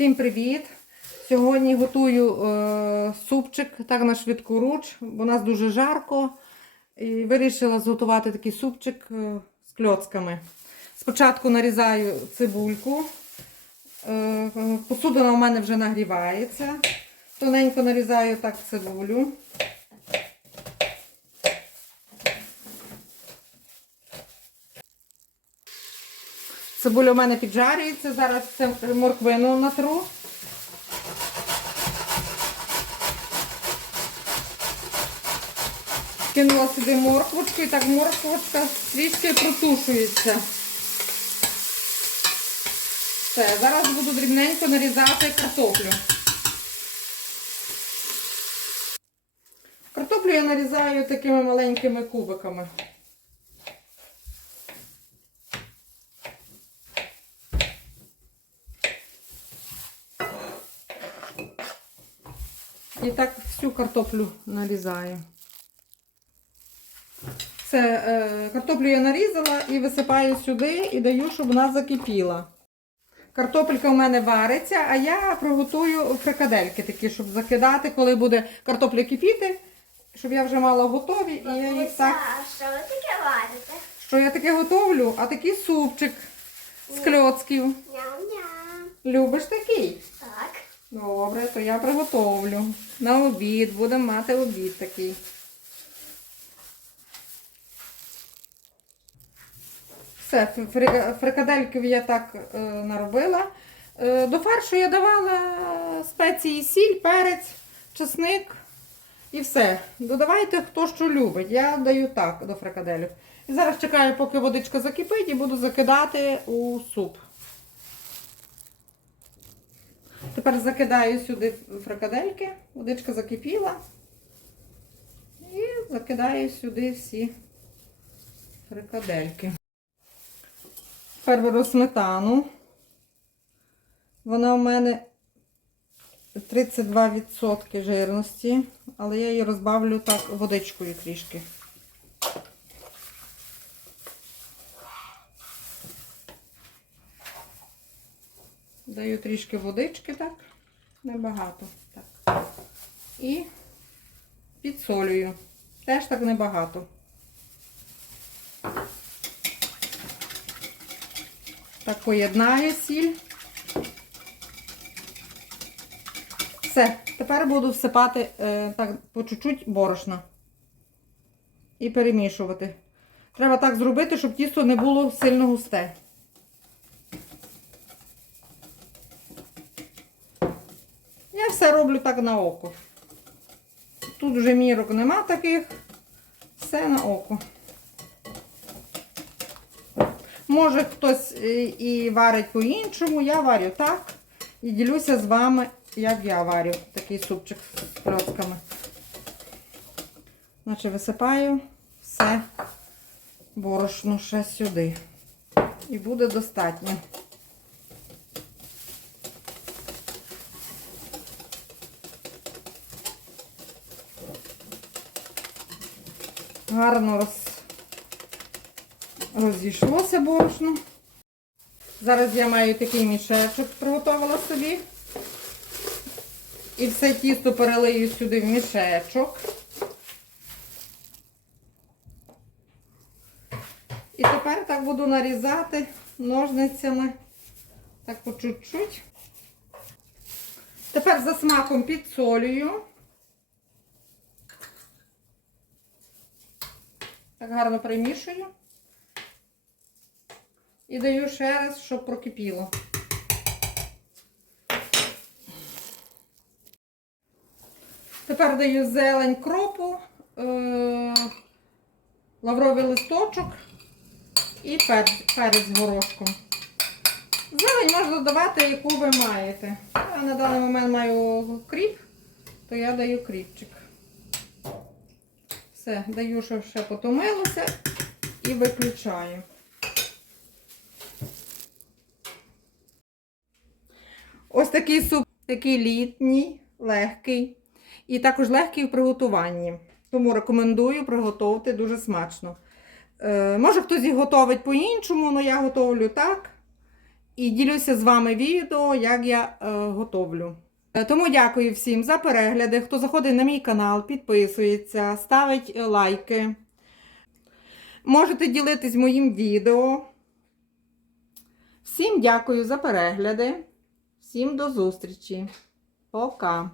Всім привіт! Сьогодні готую е, супчик так на швидкоруч, бо у нас дуже жарко. І вирішила зготувати такий супчик е, з кльоцками. Спочатку нарізаю цибульку. Е, посудина у мене вже нагрівається. Тоненько нарізаю так цибулю. Цибуля у мене піджарюється. Зараз морквину натру. Кинула сюди морквочку і так морквочка трішки протушується. Все, зараз буду дрібненько нарізати картоплю. Картоплю я нарізаю такими маленькими кубиками. І так всю картоплю нарізаю. Все, е, картоплю я нарізала і висипаю сюди і даю, щоб вона закипіла. Картопелька у мене вариться, а я приготую фрикадельки такі, щоб закидати, коли буде картопля кипіти, щоб я вже мала готові. І я їх так. А що ви таке варите? Що я таке готовлю? А такий супчик з кльоцків. Ням-ням. Любиш такий? Так. Добре, то я приготовлю. На обід, будемо мати обід такий. Все, фри- фрикадельків я так е, наробила. Е, до фаршу я давала спеції сіль, перець, чесник і все. Додавайте хто що любить. Я даю так до фрикаделів. І зараз чекаю, поки водичка закипить, і буду закидати у суп. Тепер закидаю сюди фрикадельки, водичка закипіла. І закидаю сюди всі фрикадельки. Тепер беру сметану. Вона у мене 32% жирності, але я її розбавлю так водичкою трішки. Даю трішки водички, так, небагато. Так. І підсолюю. Теж так небагато. Так поєднаю сіль. Все, тепер буду всипати е, так по чуть-чуть борошна. І перемішувати. Треба так зробити, щоб тісто не було сильно густе. Я все роблю так на око. Тут вже мірок нема таких. Все на око. Може хтось і і варить по-іншому, я варю так. І ділюся з вами, як я варю такий супчик з кльоцками. Значить, висипаю все борошно ще сюди. І буде достатньо. Гарно роз... розійшлося борошно. Зараз я маю такий мішечок, приготувала собі. І все тісто перелию сюди в мішечок. І тепер так буду нарізати ножницями так по чуть-чуть. Тепер за смаком підсолюю. Так гарно перемішую. І даю ще раз, щоб прокипіло. Тепер даю зелень кропу, е- лавровий листочок і перець, перець горошком. Зелень можна додавати, яку ви маєте. Я на даний момент маю кріп, то я даю кріпчик. Все, даю, щоб ще потомилося і виключаю. Ось такий суп, такий літній, легкий і також легкий в приготуванні. Тому рекомендую приготувати дуже смачно. Е, може хтось і готовить по-іншому, але я готовлю так. і ділюся з вами відео, як я е, готовлю. Е, Тому дякую всім за перегляди. Хто заходить на мій канал, підписується, ставить лайки. Можете ділитись моїм відео. Всім дякую за перегляди. Всім до зустрічі. Пока.